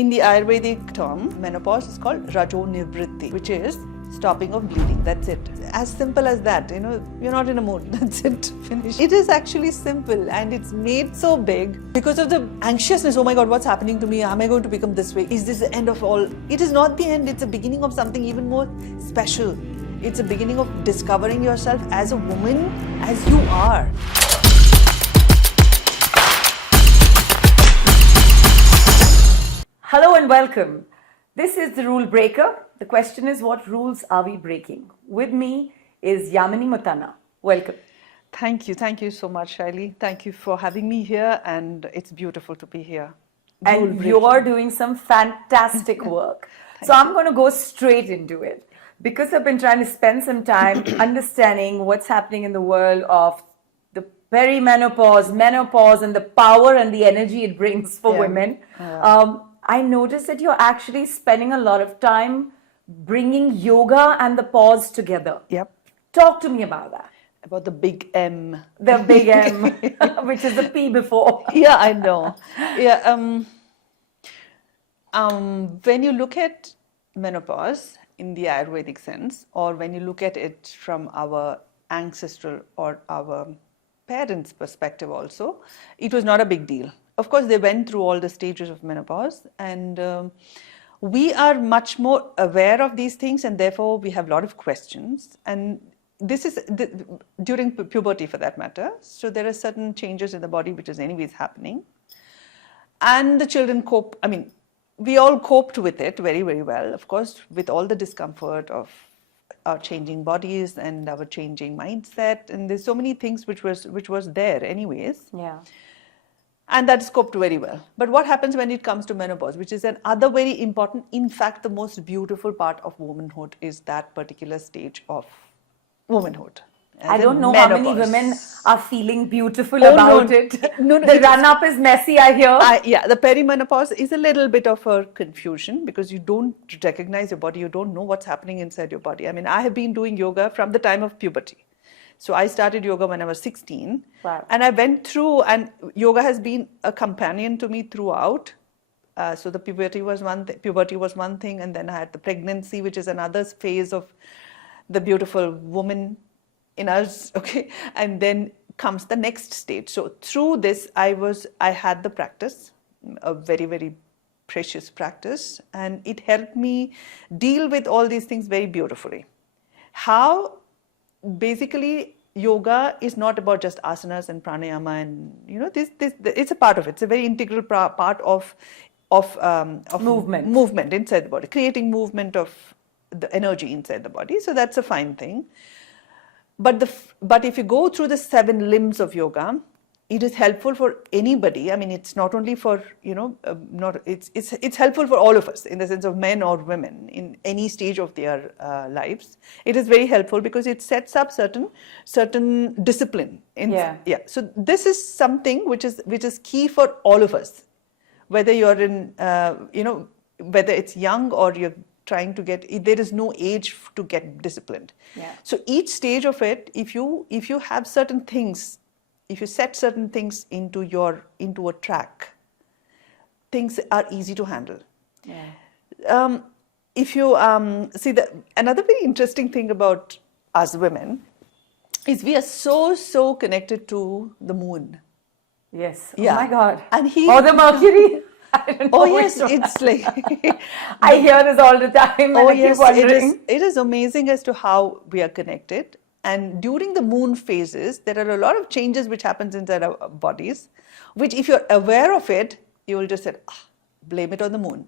In the Ayurvedic term, menopause is called Rajo Nivritti, which is stopping of bleeding. That's it. As simple as that. You're not in a mood. That's it. Finish. It is actually simple, and it's made so big because of the anxiousness. Oh my God, what's happening to me? Am I going to become this way? Is this the end of all? It is not the end. It's the beginning of something even more special. It's the beginning of discovering yourself as a woman, as you are. Hello and welcome. This is the Rule Breaker. The question is, what rules are we breaking? With me is Yamini Muthanna. Welcome. Thank you. Thank you so much, Shaili. Thank you for having me here, and it's beautiful to be here. And you're doing some fantastic work. So I'm going to go straight into it. Because I've been trying to spend some time understanding what's happening in the world of the perimenopause, menopause, and the power and the energy it brings for women. I noticed that you're actually spending a lot of time bringing yoga and the pause together. Yep. Talk to me about that. About the big M. The big M, which is the P before. Yeah, I know. Yeah. When you look at menopause in the Ayurvedic sense, or when you look at it from our ancestral or our parents' perspective also, it was not a big deal. Of course, they went through all the stages of menopause, and we are much more aware of these things, and therefore we have a lot of questions. And this is during puberty, for that matter. So there are certain changes in the body which is anyways happening, and the children cope. I mean, we all coped with it very, very well. Of course, with all the discomfort of our changing bodies and our changing mindset, and there's so many things which was there anyways. Yeah. And that's coped very well. But what happens when it comes to menopause, which is another very important, in fact, the most beautiful part of womanhood is that particular stage of womanhood. I don't know how many women are feeling beautiful about it. No, the run-up is messy, I hear. Yeah, the perimenopause is a little bit of a confusion because you don't recognize your body. You don't know what's happening inside your body. I mean, I have been doing yoga from the time of puberty. So I started yoga when I was 16. Wow. And I went through, and yoga has been a companion to me throughout. So the puberty was one thing, and then I had the pregnancy, which is another phase of the beautiful woman in us, okay? And then comes the next stage. So through this, I had the practice, a very, very precious practice, and it helped me deal with all these things very beautifully. How? Basically, yoga is not about just asanas and pranayama, and this it's a part of it. It's a very integral part of movement inside the body, creating movement of the energy inside the body. So that's a fine thing. But if you go through the 7 limbs of yoga, it is helpful for anybody. I mean, it's not only for it's helpful for all of us in the sense of men or women in any stage of their lives. It is very helpful because it sets up certain discipline. So this is something which is key for all of us, whether you're in whether it's young or you're trying to get. There is no age to get disciplined. Yeah. So each stage of it, if you have certain things. If you set certain things into a track, things are easy to handle. Yeah. If you see another very interesting thing about us women is we are so connected to the moon. Yes. Yeah. Oh my God. And or the Mercury. I don't know. Oh yes, it's like I hear this all the time. Oh and I keep wondering. It is amazing as to how we are connected. And during the moon phases, there are a lot of changes which happens inside our bodies, which if you're aware of it, you will just say, blame it on the moon.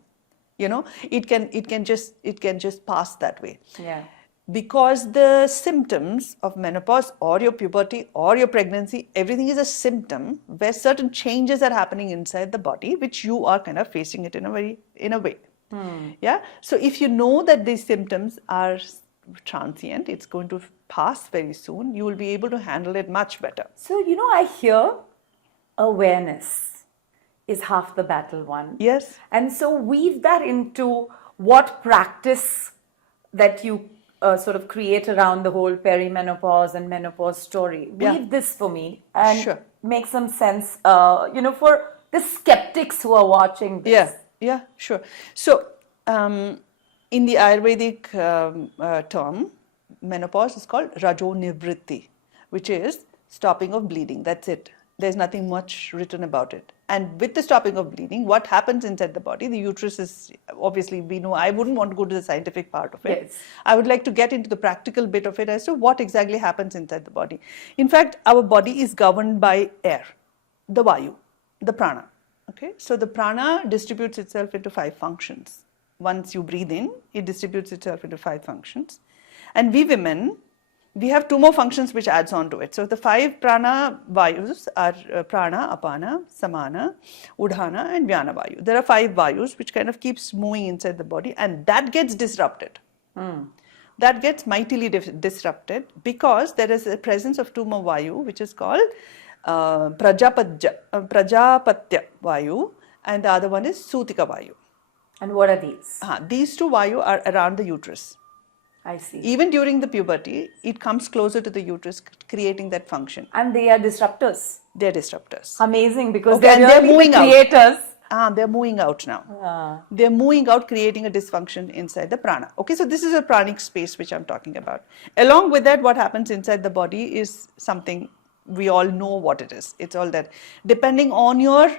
It can just pass that way. Yeah. Because the symptoms of menopause or your puberty or your pregnancy, everything is a symptom where certain changes are happening inside the body, which you are kind of facing it in a way. Yeah. So if you know that these symptoms are transient, it's going to pass very soon, you will be able to handle it much better. So, I hear awareness is half the battle one. Yes. And so weave that into what practice that you sort of create around the whole perimenopause and menopause story. Weave this for me and make some sense, for the skeptics who are watching this. Yeah, sure. So, in the Ayurvedic term, menopause is called Rajo Nivritti, which is stopping of bleeding. That's it. There's nothing much written about it. And with the stopping of bleeding, what happens inside the body? The uterus is, obviously, we know, I wouldn't want to go to the scientific part of it. Yes. I would like to get into the practical bit of it as to what exactly happens inside the body. In fact, our body is governed by air, the Vayu, the prana. Okay, so the prana distributes itself into 5 functions. Once you breathe in, it distributes itself into 5 functions. And we women, we have 2 more functions which adds on to it. So the 5 prana vayus are prana, apana, samana, udhana and vyana vayu. There are 5 vayus which kind of keeps moving inside the body, and that gets disrupted. That gets mightily disrupted because there is a presence of 2 more vayu which is called Prajapatya Vayu, and the other one is Sutika Vayu. And what are these? These 2 Vayu are around the uterus. I see. Even during the puberty, it comes closer to the uterus, creating that function. And they are disruptors. They're disruptors. Amazing, because Okay, and they're really moving the out. creators. They're moving out now. They're moving out, creating a dysfunction inside the prana. Okay, so this is a pranic space which I'm talking about. Along with that, what happens inside the body is something we all know what it is. It's all that. Depending on your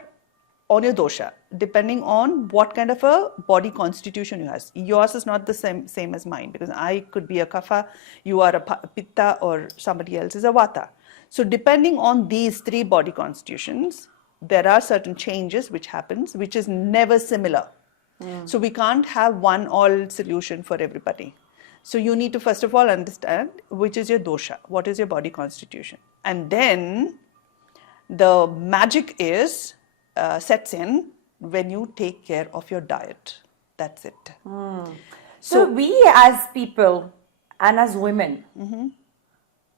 dosha, depending on what kind of a body constitution you have. Yours is not the same as mine, because I could be a kapha, you are a pitta, or somebody else is a vata. So depending on these 3 body constitutions, there are certain changes which happens, which is never similar. So we can't have one all solution for everybody. So you need to first of all understand which is your dosha, what is your body constitution. And then the magic is sets in when you take care of your diet. That's it. So we as people and as women,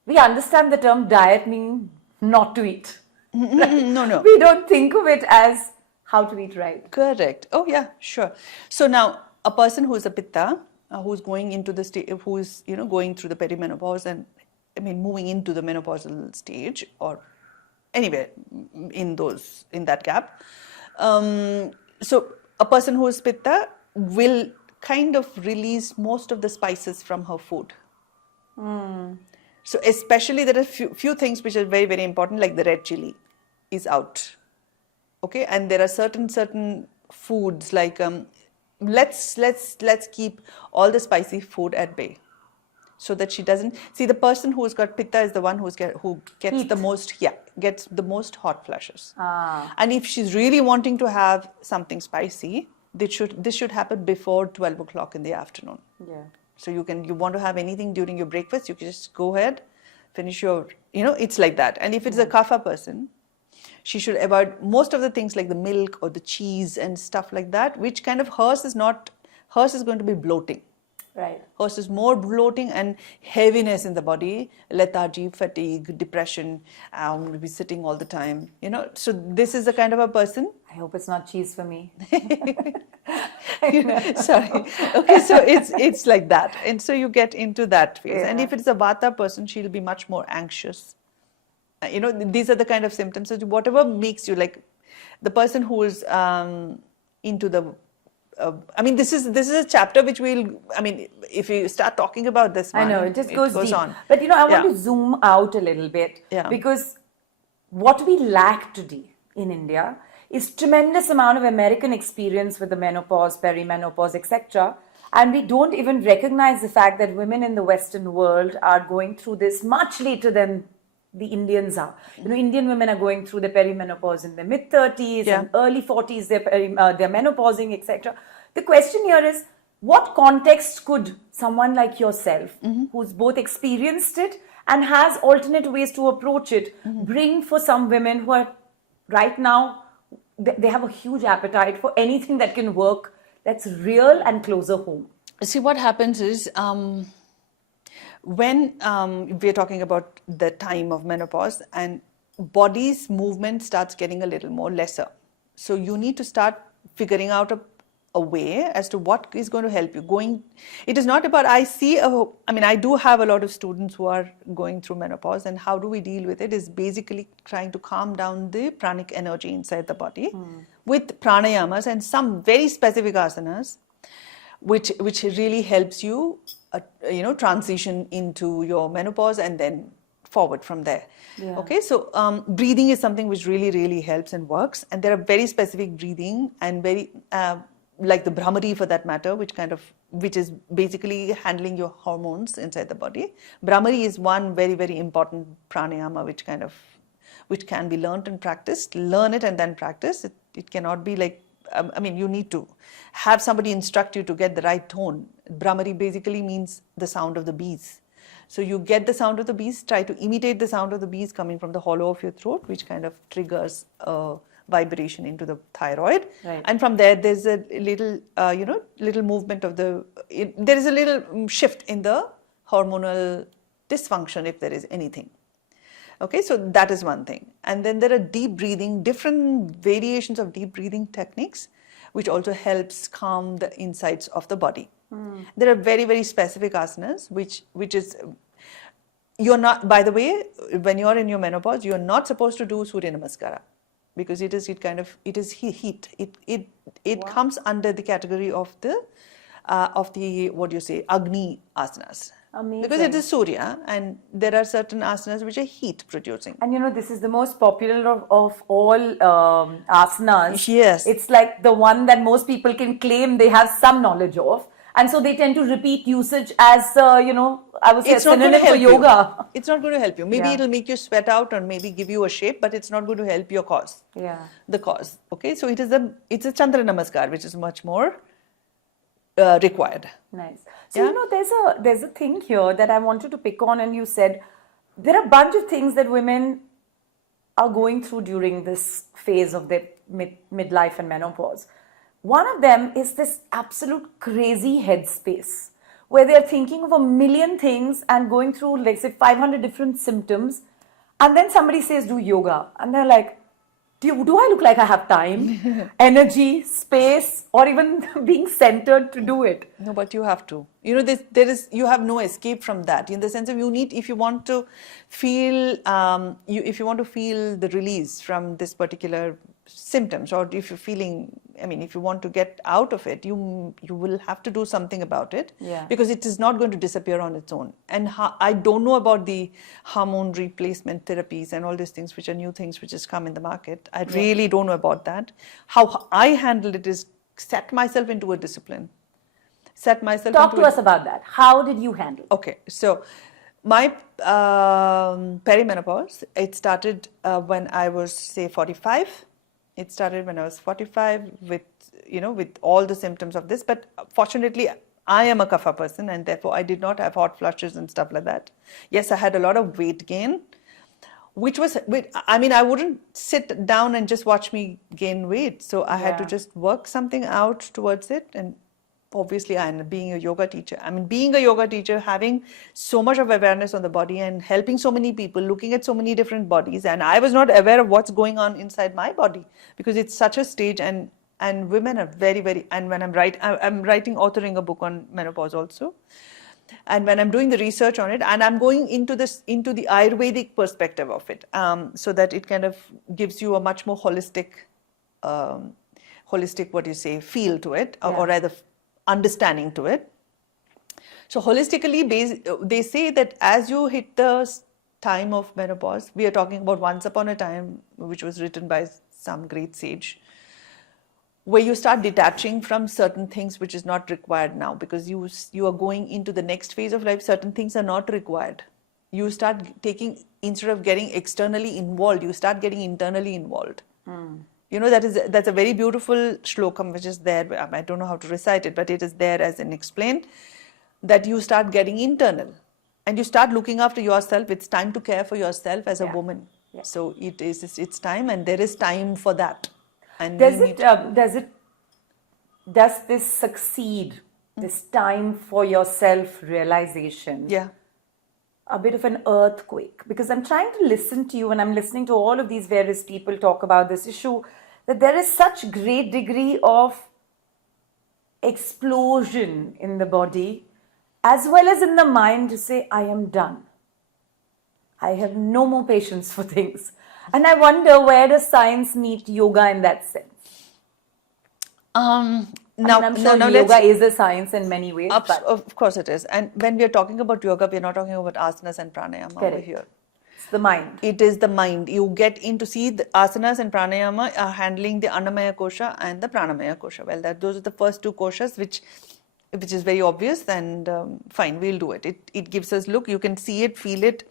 we understand the term diet meaning not to eat. No. We don't think of it as how to eat right. Correct. Oh yeah, sure. So now a person who is a pitta, who's going into the stage, who is going through the perimenopause and moving into the menopausal stage, or anywhere in that gap. So a person who is pitta will kind of release most of the spices from her food. So especially there are few things which are very, very important, like the red chili is out. Okay, and there are certain foods like let's keep all the spicy food at bay, so that she doesn't see. The person who's got pitta is the one who gets Heat. gets the most hot flashes. And if she's really wanting to have something spicy, this should happen before 12 o'clock in the afternoon. Yeah. So you want to have anything during your breakfast, you can just go ahead, finish your, it's like that. And if it's a kapha person, she should avoid most of the things like the milk or the cheese and stuff like that, which kind of hers is going to be bloating. Right. Hers is more bloating and heaviness in the body, lethargy, fatigue, depression, maybe sitting all the time, So this is the kind of a person. I hope it's not cheese for me. Sorry. Okay, so it's like that. And so you get into that phase. Yeah. And if it's a vata person, she'll be much more anxious. These are the kind of symptoms. So whatever makes you, like the person who is into the this is a chapter which if we start talking about this one, I know, it just goes deep. on. But I want to zoom out a little bit, because what we lack today in India is tremendous amount of American experience with the menopause, perimenopause, etc. And we don't even recognize the fact that women in the Western world are going through this much later than the Indians are. Indian women are going through the perimenopause in their mid-30s and early 40s, they're menopausing, etc. The question here is, what context could someone like yourself, who's both experienced it and has alternate ways to approach it, bring for some women who are right now, they have a huge appetite for anything that can work, that's real and closer home? See, what happens is, when we're talking about the time of menopause and body's movement starts getting a little more lesser. So you need to start figuring out a way as to what is going to help you. It is not about, I do have a lot of students who are going through menopause, and how do we deal with it is basically trying to calm down the pranic energy inside the body with pranayamas and some very specific asanas, which really helps you, transition into your menopause and then forward from there. Yeah. Okay, so breathing is something which really, really helps and works. And there are very specific breathing and very, like the Brahmari for that matter, which is basically handling your hormones inside the body. Brahmari is one very, very important pranayama, which can be learned and practiced. Learn it and then practice. It cannot be like, you need to have somebody instruct you to get the right tone. Brahmari basically means the sound of the bees. So you get the sound of the bees, try to imitate the sound of the bees coming from the hollow of your throat, which kind of triggers vibration into the thyroid. Right. And from there's a little, little movement of there is a little shift in the hormonal dysfunction, if there is anything. Okay, so that is one thing. And then there are deep breathing, different variations of deep breathing techniques, which also helps calm the insides of the body. There are very, very specific asanas, which is, you're not, by the way, when you're in your menopause, you're not supposed to do Surya Namaskara, because it is heat. It comes under the category of the Agni asanas. Amazing. Because it is Surya, and there are certain asanas which are heat producing. And this is the most popular of all asanas. Yes. It's like the one that most people can claim they have some knowledge of. And so they tend to repeat usage as, I would say, a synonym for yoga. It's not going to help you. Maybe it'll make you sweat out or maybe give you a shape, but it's not going to help your cause. Yeah. The cause. Okay, so it's a Chandra Namaskar, which is much more required. Nice. So, there's a thing here that I wanted to pick on, and you said there are a bunch of things that women are going through during this phase of their midlife and menopause. One of them is this absolute crazy headspace where they're thinking of a million things and going through, like, say, 500 different symptoms. And then somebody says, do yoga. And they're like, do I look like I have time, energy, space, or even being centered to do it? No, but you have to. You have no escape from that. In the sense of if you want to feel the release from this particular symptoms, or if you want to get out of it, you will have to do something about it. Yeah. Because it is not going to disappear on its own. And I don't know about the hormone replacement therapies and all these things, which are new things which has come in the market. I really don't know about that. How I handle it is set myself into a discipline. Talk to us about that. How did you handle it? Okay, so my perimenopause, it started when I was, say, 45. It started when I was 45 with all the symptoms of this. But fortunately, I am a kapha person, and therefore I did not have hot flushes and stuff like that. Yes, I had a lot of weight gain, I wouldn't sit down and just watch me gain weight. So I had to just work something out towards it. And obviously, being a yoga teacher, having so much of awareness on the body and helping so many people, looking at so many different bodies, and I was not aware of what's going on inside my body, because it's such a stage, and women are very, very, and when I'm authoring a book on menopause also, and when I'm doing the research on it, and I'm going into the Ayurvedic perspective of it, so that it kind of gives you a much more holistic, feel to it, or rather understanding to it. So holistically, they say that as you hit the time of menopause, we are talking about Once Upon a Time, which was written by some great sage, where you start detaching from certain things which is not required now, because you are going into the next phase of life. Certain things are not required. You start instead of getting externally involved, you start getting internally involved. That's a very beautiful shlokam which is there. I don't know how to recite it, but it is there as an explained, that you start getting internal and you start looking after yourself. It's time to care for yourself as a woman. Yeah. So it's time, and there is time for that. And does this succeed, this time for your self-realization? Yeah. A bit of an earthquake, because I'm trying to listen to you and I'm listening to all of these various people talk about this issue, that there is such great degree of explosion in the body as well as in the mind to say, I am done. I have no more patience for things. And I wonder, where does science meet yoga in that sense? Now, I'm sure yoga is a science in many ways. But of course it is. And when we are talking about yoga, we are not talking about asanas and pranayama over here. It's the mind. It is the mind. You get in to see the asanas and pranayama are handling the Annamaya kosha and the Pranamaya kosha. Well, those are the first two koshas, which is very obvious, and fine, we'll do it. It gives us, look, you can see it, feel it,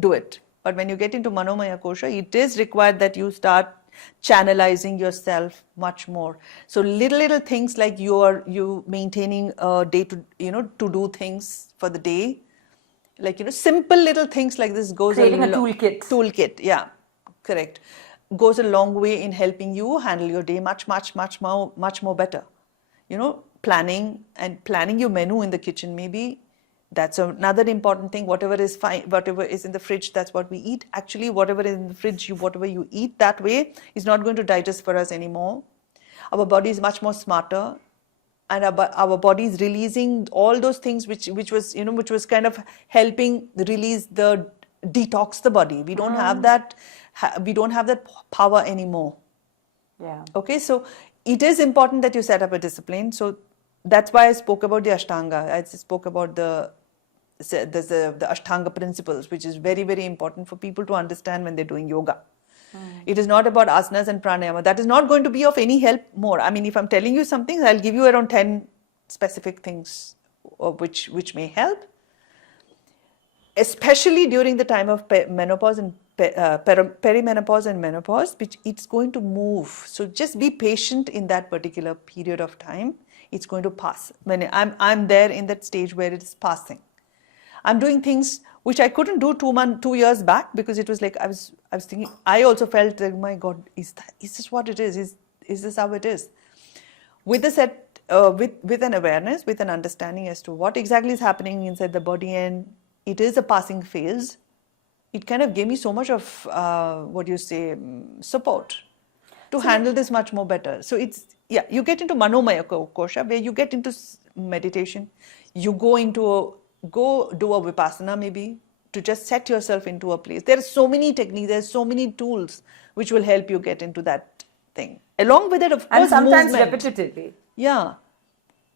do it. But when you get into Manomaya kosha, it is required that you start channelizing yourself much more. So little things like you maintaining a day to do things for the day, like simple little things like this goes creating a toolkit. Yeah, correct, goes a long way in helping you handle your day much more better. Planning your menu in the kitchen, maybe that's another important thing. Whatever is fine, whatever is in the fridge, that's what we eat. Actually, whatever is in the fridge, whatever you eat that way is not going to digest for us anymore. Our body is much more smarter, and our body is releasing all those things which was kind of helping release the detox the body. We don't have that power anymore. Yeah. Okay, so it is important that you set up a discipline. So that's why I spoke about the Ashtanga. I spoke about the Ashtanga principles, which is very, very important for people to understand when they're doing yoga. It is not about asanas and pranayama. That is not going to be of any help more. I mean, if I'm telling you something, I'll give you around 10 specific things which may help, especially during the time of menopause and perimenopause and menopause, which it's going to move. So just be patient in that particular period of time. It's going to pass. When I'm there in that stage where it is passing. I'm doing things which I couldn't do 2 years back, because it was like I was thinking. I also felt like, my God, is this what it is? Is this how it is? With an awareness, with an understanding as to what exactly is happening inside the body, and it is a passing phase. It kind of gave me so much of support to handle this much more better. So you get into Manomaya kosha, where you get into meditation. You go do a vipassana, maybe, to just set yourself into a place. There are so many techniques, there are so many tools which will help you get into that thing. Along with it, of course, and sometimes movement. Repetitively. Yeah.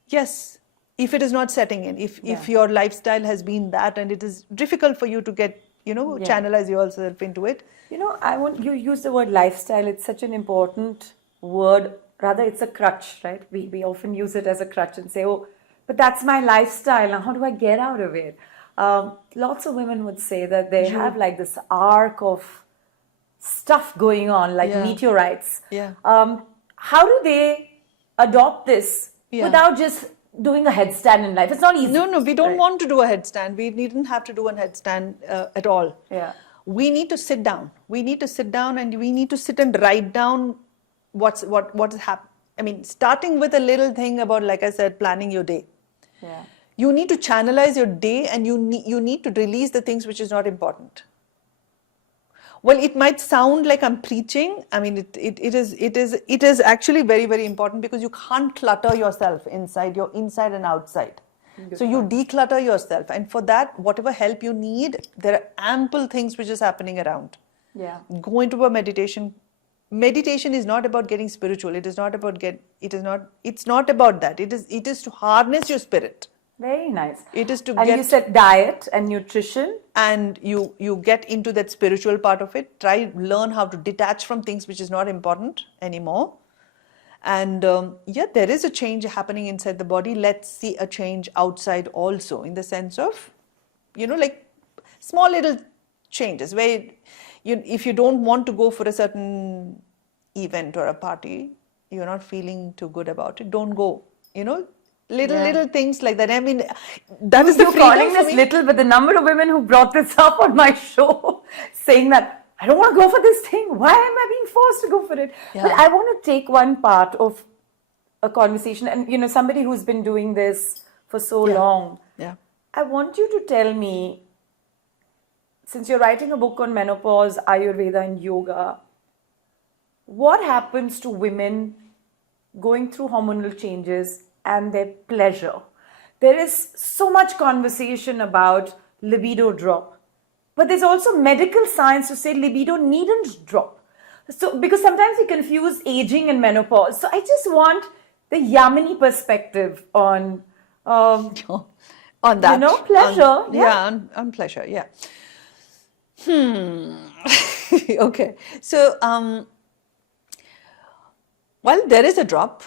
Yes. If it is not setting in, if your lifestyle has been that, and it is difficult for you to get, channelize yourself into it. You use the word lifestyle. It's such an important word. Rather, it's a crutch, right? We often use it as a crutch and say, oh, but that's my lifestyle. Now, how do I get out of it? Lots of women would say that they have like this arc of stuff going on, like meteorites. Yeah. How do they adopt this without just doing a headstand in life? It's not easy. No, we don't want to do a headstand. We needn't have to do a headstand at all. Yeah. We need to sit down. We need to sit down, and we need to sit and write down what is happening. I mean, starting with a little thing about, like I said, planning your day. Yeah. You need to channelize your day, and you need to release the things which is not important. Well, it might sound like I'm preaching. I mean, it is actually very, very important, because you can't clutter yourself inside and outside. So you declutter yourself, and for that, whatever help you need, there are ample things which is happening around. Yeah. Go into a meditation. Meditation is not about getting spiritual. It's not about that. It is to harness your spirit. Very nice. It is to you said diet and nutrition. And you get into that spiritual part of it. Learn how to detach from things which is not important anymore. And there is a change happening inside the body. Let's see a change outside also, in the sense of, like small little changes where if you don't want to go for a certain event or a party, you're not feeling too good about it, don't go. Little things like that. I mean, that is the freedom. You're calling this little, but the number of women who brought this up on my show saying that, I don't want to go for this thing. Why am I being forced to go for it? Yeah. But I want to take one part of a conversation, and somebody who's been doing this for so long. Yeah. I want you to tell me, since you're writing a book on menopause, Ayurveda, and yoga, what happens to women going through hormonal changes and their pleasure. There is so much conversation about libido drop, but there's also medical science to say libido needn't drop. So, because sometimes we confuse aging and menopause. So, I just want the Yamini perspective on, on that. pleasure. On pleasure. Yeah. Okay. So, well, there is a drop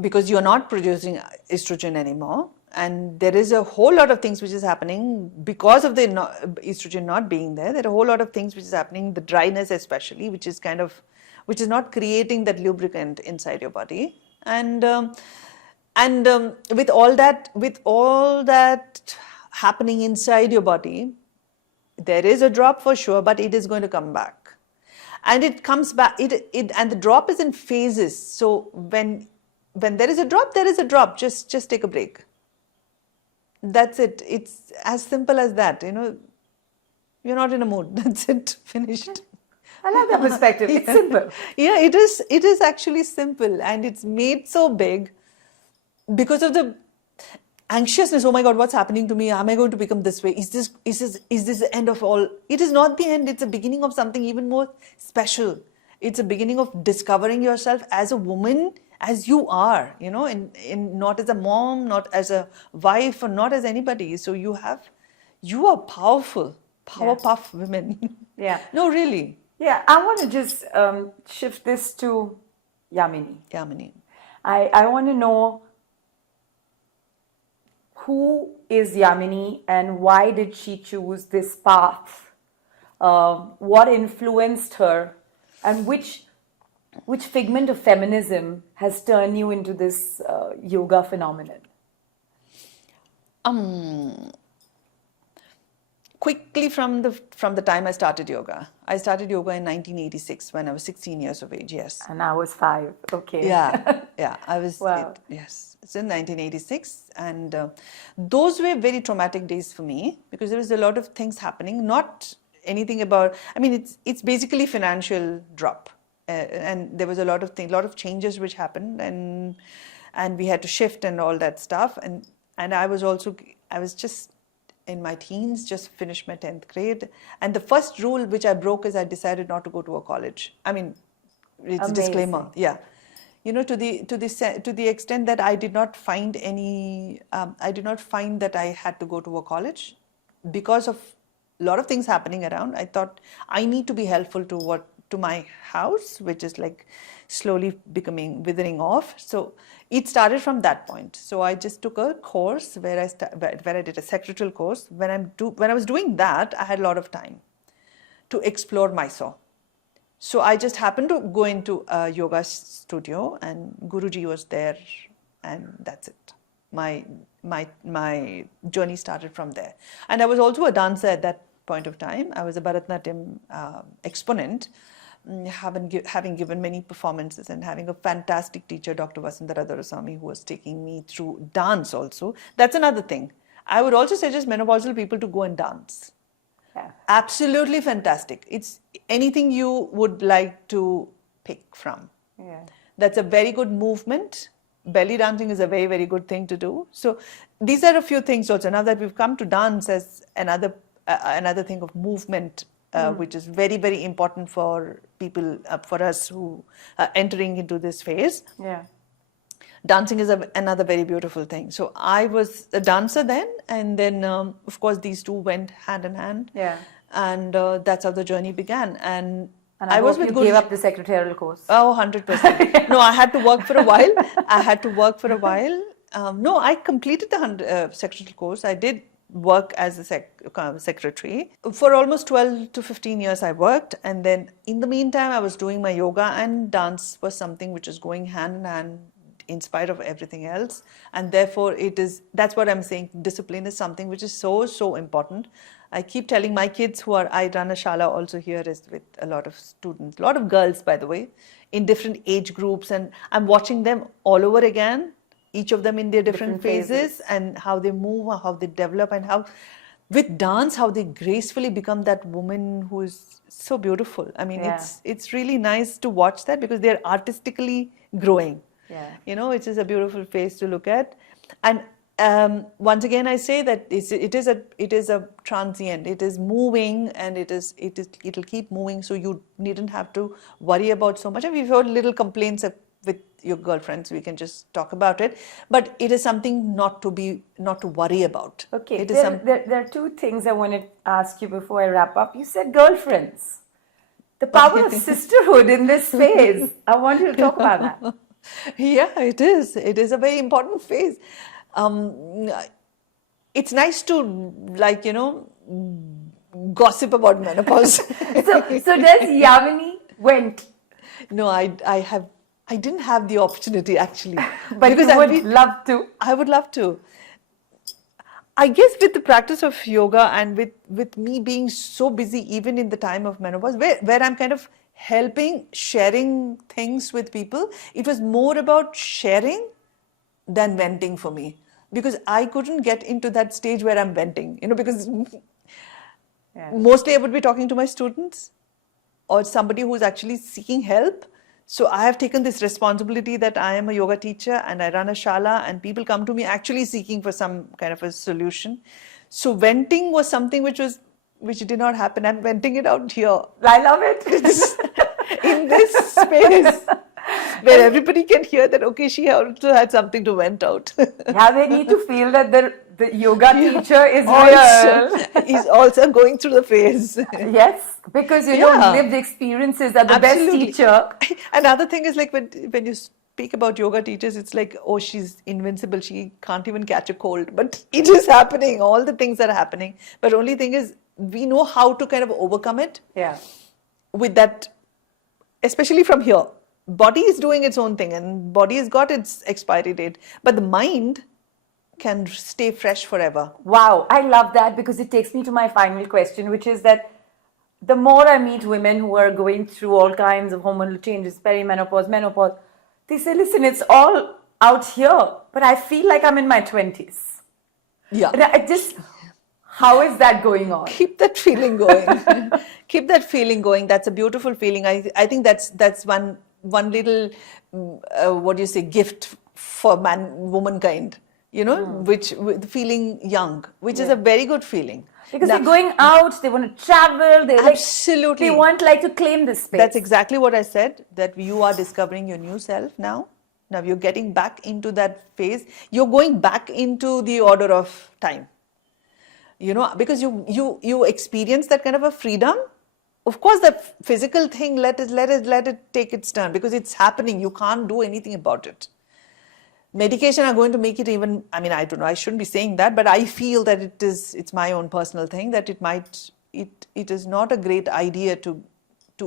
because you're not producing estrogen anymore. And there is a whole lot of things which is happening because of the estrogen not being there. There are a whole lot of things which is happening, the dryness especially, which is not creating that lubricant inside your body. And with all that happening inside your body, there is a drop for sure, but it is going to come back. And it comes back, and the drop is in phases. So when there is a drop, there is a drop. Just take a break. That's it. It's as simple as that. You're not in a mood. That's it. Finished. I like that perspective. It's simple. Yeah, it is. It is actually simple, and it's made so big because of the anxiousness. Oh my God, what's happening to me? Am I going to become this way? Is this the end of all? It is not the end. It's the beginning of something even more special. It's a beginning of discovering yourself as a woman, as you are, in not as a mom, not as a wife, or not as anybody. So you are powerful, powerpuff women. Yeah. No, really. Yeah, I want to just shift this to Yamini. I want to know, who is Yamini and why did she choose this path? What influenced her, and which figment of feminism has turned you into this yoga phenomenon? Quickly from the time I started yoga. I started yoga in 1986 when I was 16 years of age. Yes. And I was 5. Okay. Yeah. I was. Wow. Yes. It's in 1986, and those were very traumatic days for me because there was a lot of things happening. Not anything about. I mean, it's basically financial drop. And there was a lot of changes which happened, and we had to shift and all that stuff. And I was just in my teens, just finished my 10th grade. And the first rule which I broke is I decided not to go to a college. I mean, it's Amazing. a disclaimer. Yeah. To the extent that I did not find that I had to go to a college because of a lot of things happening around. I thought I need to be helpful to my house, which is like slowly withering off. So it started from that point. So I just took a course where I did a secretarial course. When I was doing that, I had a lot of time to explore myself. So I just happened to go into a yoga studio, and Guruji was there, and that's it. My journey started from there. And I was also a dancer at that point of time. I was a Bharatanatyam exponent, having given many performances and having a fantastic teacher, Dr. Vasundhara Dorasamy, who was taking me through dance also. That's another thing. I would also suggest menopausal people to go and dance. Yeah. Absolutely fantastic. It's anything you would like to pick from. Yeah. That's a very good movement. Belly dancing is a very, very good thing to do. So these are a few things also. Now that we've come to dance as another thing of movement, which is very, very important for people, for us who are entering into this phase. Yeah. Dancing is another very beautiful thing. So I was a dancer then, and then of course these two went hand in hand. Yeah. And that's how the journey began. And I was with gave up the secretarial course. Oh, 100%. No, I had to work for a while. No, I completed the secretarial course. I did work as a secretary. For almost 12 to 15 years I worked, and then in the meantime I was doing my yoga, and dance was something which is going hand in hand in spite of everything else. And therefore that's what I'm saying, discipline is something which is so, so important. I keep telling my kids I run a shala also here is with a lot of students, a lot of girls, by the way, in different age groups, and I'm watching them all over again, each of them in their different phases, and how they move, how they develop, and how with dance, how they gracefully become that woman who is so beautiful. I mean, it's really nice to watch that because they're artistically growing. Yeah. You know, which is a beautiful phase to look at. And once again, I say that it is a transient. It is moving, and it'll keep moving. So you needn't have to worry about so much. And we've heard little complaints with your girlfriends. We can just talk about it. But it is something not to worry about. Okay, It is there are two things I want to ask you before I wrap up. You said girlfriends. The power of sisterhood in this phase. I want you to talk about that. Yeah, it is. It is a very important phase. It's nice to, like, gossip about menopause. So does Yamini went? No, I didn't have the opportunity actually. But because you would love to. I would love to. I guess with the practice of yoga and with me being so busy even in the time of menopause, where I'm kind of sharing things with people, it was more about sharing than venting for me. Because I couldn't get into that stage where I'm venting, because mostly I would be talking to my students or somebody who's actually seeking help. So I have taken this responsibility that I am a yoga teacher and I run a shala, and people come to me actually seeking for some kind of a solution. So venting was something which did not happen. I'm venting it out here. I love it. In this space where everybody can hear that, okay, she also had something to vent out. Yeah, they need to feel that the yoga teacher is real. He's also going through the phase. Yes, because lived experiences are the best teacher. Another thing is, like, when you speak about yoga teachers, it's like, oh, she's invincible. She can't even catch a cold. But it is happening. All the things are happening. But only thing is, we know how to kind of overcome it. Yeah. With that, especially from here. Body is doing its own thing, and body has got its expiry date. But the mind can stay fresh forever. Wow, I love that, because it takes me to my final question, which is that the more I meet women who are going through all kinds of hormonal changes, perimenopause, menopause, they say, listen, it's all out here, but I feel like I'm in my 20s. Yeah. How is that going on? Keep that feeling going. Keep that feeling going. That's a beautiful feeling. I think that's one little, gift for womankind, which with feeling young, which is a very good feeling. Because they're going out, they want to travel, absolutely. They want to claim this space. That's exactly what I said, that you are discovering your new self now. Now you're getting back into that phase. You're going back into the order of time. Because you experience that kind of a freedom. Of course, the physical thing, let it take its turn, because it's happening. You can't do anything about it. Medication are going to make it even, I don't know, I shouldn't be saying that, but I feel that it's my own personal thing, that it is not a great idea to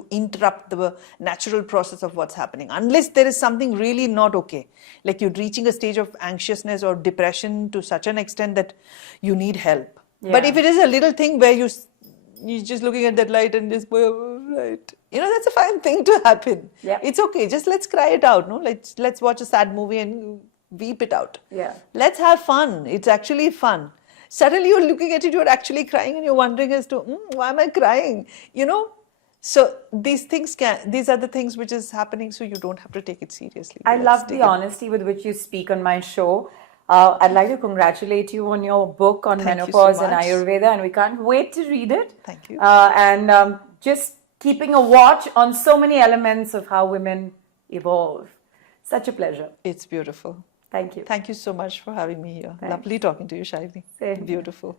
interrupt the natural process of what's happening, unless there is something really not okay. Like you're reaching a stage of anxiousness or depression to such an extent that you need help. Yeah. But if it is a little thing where you're just looking at that light and just, right, that's a fine thing to happen. Yeah. It's okay. Just let's cry it out. No, let's watch a sad movie and weep it out. Yeah. Let's have fun. It's actually fun. Suddenly you're looking at it, you're actually crying, and you're wondering as to, why am I crying? So these are the things which is happening. So you don't have to take it seriously. I love the honesty with which you speak on my show. I'd like to congratulate you on your book on menopause and Ayurveda, and we can't wait to read it. Thank you. And just keeping a watch on so many elements of how women evolve. Such a pleasure. It's beautiful. Thank you. Thank you so much for having me here. Thanks. Lovely talking to you, Shaili. Same. Beautiful.